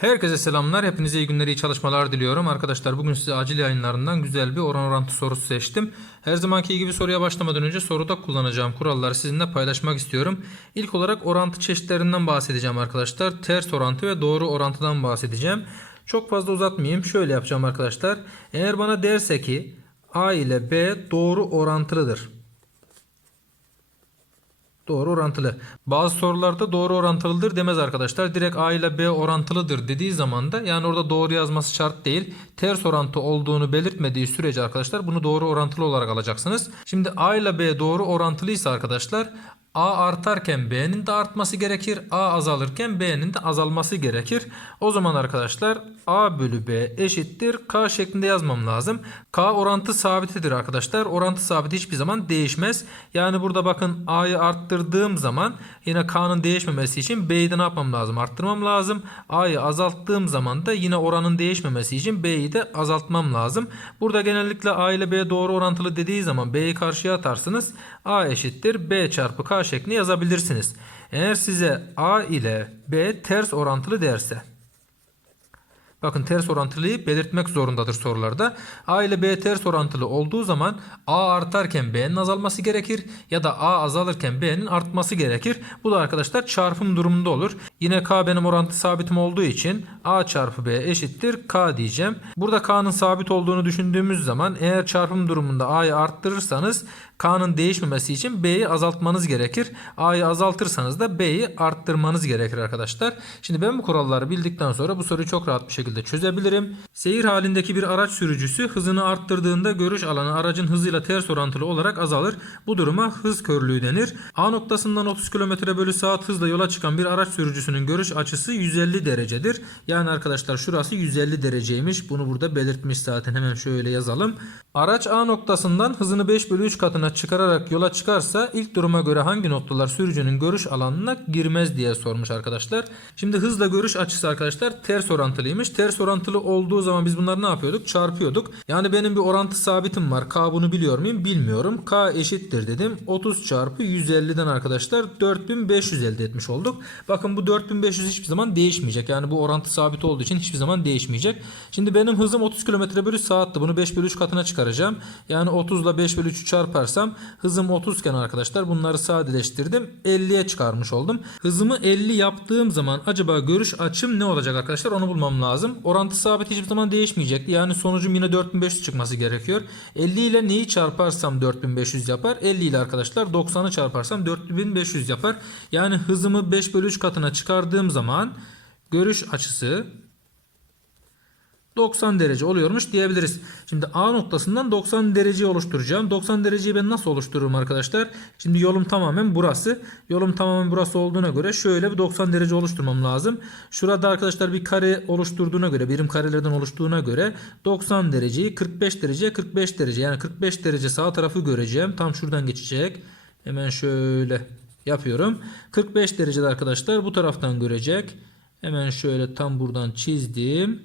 Herkese selamlar. Hepinize iyi günler, iyi çalışmalar diliyorum. Arkadaşlar bugün size acil yayınlarından güzel bir oran orantı sorusu seçtim. Her zamanki gibi soruya başlamadan önce soruda kullanacağım kuralları sizinle paylaşmak istiyorum. İlk olarak orantı çeşitlerinden bahsedeceğim arkadaşlar. Ters orantı ve doğru orantıdan bahsedeceğim. Çok fazla uzatmayayım. Şöyle yapacağım arkadaşlar. Eğer bana derse ki A ile B doğru orantılıdır. Doğru orantılı. Bazı sorularda doğru orantılıdır demez arkadaşlar. Direkt A ile B orantılıdır dediği zaman da yani orada doğru yazması şart değil. Ters orantı olduğunu belirtmediği sürece arkadaşlar bunu doğru orantılı olarak alacaksınız. Şimdi A ile B doğru orantılıysa arkadaşlar A artarken B'nin de artması gerekir. A azalırken B'nin de azalması gerekir. O zaman arkadaşlar A bölü B eşittir. K şeklinde yazmam lazım. K orantı sabitidir arkadaşlar. Orantı sabiti hiçbir zaman değişmez. Yani burada bakın A'yı arttırdığım zaman yine K'nın değişmemesi için B'yi de ne yapmam lazım? Arttırmam lazım. A'yı azalttığım zaman da yine oranın değişmemesi için B'yi de azaltmam lazım. Burada genellikle A ile B doğru orantılı dediği zaman B'yi karşıya atarsınız. A eşittir B çarpı K şeklinde yazabilirsiniz. Eğer size A ile B ters orantılı derse Bakın ters orantılıyı belirtmek zorundadır sorularda. A ile B ters orantılı olduğu zaman A artarken B'nin azalması gerekir ya da A azalırken B'nin artması gerekir. Bu da arkadaşlar çarpım durumunda olur. Yine K benim orantı sabitim olduğu için A çarpı B eşittir K diyeceğim. Burada K'nın sabit olduğunu düşündüğümüz zaman eğer çarpım durumunda A'yı arttırırsanız K'nın değişmemesi için B'yi azaltmanız gerekir. A'yı azaltırsanız da B'yi arttırmanız gerekir arkadaşlar. Şimdi ben bu kuralları bildikten sonra bu soruyu çok rahat bir şekilde çözebilirim. Seyir halindeki bir araç sürücüsü hızını arttırdığında görüş alanı aracın hızıyla ters orantılı olarak azalır. Bu duruma hız körlüğü denir. A noktasından 30 km bölü saat hızla yola çıkan bir araç sürücüsünün görüş açısı 150 derecedir. Yani arkadaşlar şurası 150 dereceymiş. Bunu burada belirtmiş zaten hemen şöyle yazalım. Araç A noktasından hızını 5 bölü 3 katına çıkararak yola çıkarsa ilk duruma göre hangi noktalar sürücünün görüş alanına girmez diye sormuş arkadaşlar. Şimdi hızla görüş açısı arkadaşlar ters orantılıymış. Ters orantılı olduğu zaman biz bunları ne yapıyorduk? Çarpıyorduk. Yani benim bir orantı sabitim var. K bunu biliyor muyum? Bilmiyorum. K eşittir dedim. 30 çarpı 150'den arkadaşlar 4500 elde etmiş olduk. Bakın bu 4500 hiçbir zaman değişmeyecek. Yani bu orantı sabit olduğu için hiçbir zaman değişmeyecek. Şimdi benim hızım 30 km bölü saatti. Bunu 5 bölü 3 katına çıkaracağım. Yani 30 ile 5 bölü 3'ü çarparsam hızım 30 iken arkadaşlar bunları sadeleştirdim. 50'ye çıkarmış oldum. Hızımı 50 yaptığım zaman acaba görüş açım ne olacak arkadaşlar? Onu bulmam lazım. Orantı sabit hiçbir zaman değişmeyecekti. Yani sonucum yine 4500 çıkması gerekiyor. 50 ile neyi çarparsam 4500 yapar. 50 ile arkadaşlar 90'ı çarparsam 4500 yapar. Yani hızımı 5 bölü 3 katına çıkardığım zaman görüş açısı 90 derece oluyormuş diyebiliriz. Şimdi A noktasından 90 derece oluşturacağım. 90 dereceyi ben nasıl oluştururum arkadaşlar? Şimdi yolum tamamen burası. Yolum tamamen burası olduğuna göre şöyle bir 90 derece oluşturmam lazım. Şurada arkadaşlar bir kare oluşturduğuna göre birim karelerden oluştuğuna göre 90 dereceyi 45 dereceye 45 derece yani 45 derece sağ tarafı göreceğim. Tam şuradan geçecek. Hemen şöyle yapıyorum. 45 derecede arkadaşlar bu taraftan görecek. Hemen şöyle tam buradan çizdim.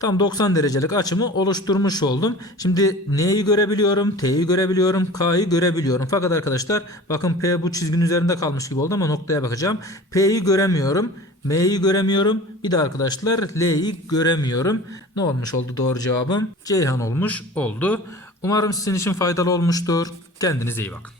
Tam 90 derecelik açımı oluşturmuş oldum. Şimdi N'yi görebiliyorum, T'yi görebiliyorum, K'yı görebiliyorum. Fakat arkadaşlar bakın P bu çizginin üzerinde kalmış gibi oldu ama noktaya bakacağım. P'yi göremiyorum, M'yi göremiyorum. Bir de arkadaşlar L'yi göremiyorum. Ne olmuş oldu doğru cevabım? Ceyhan olmuş oldu. Umarım sizin için faydalı olmuştur. Kendinize iyi bakın.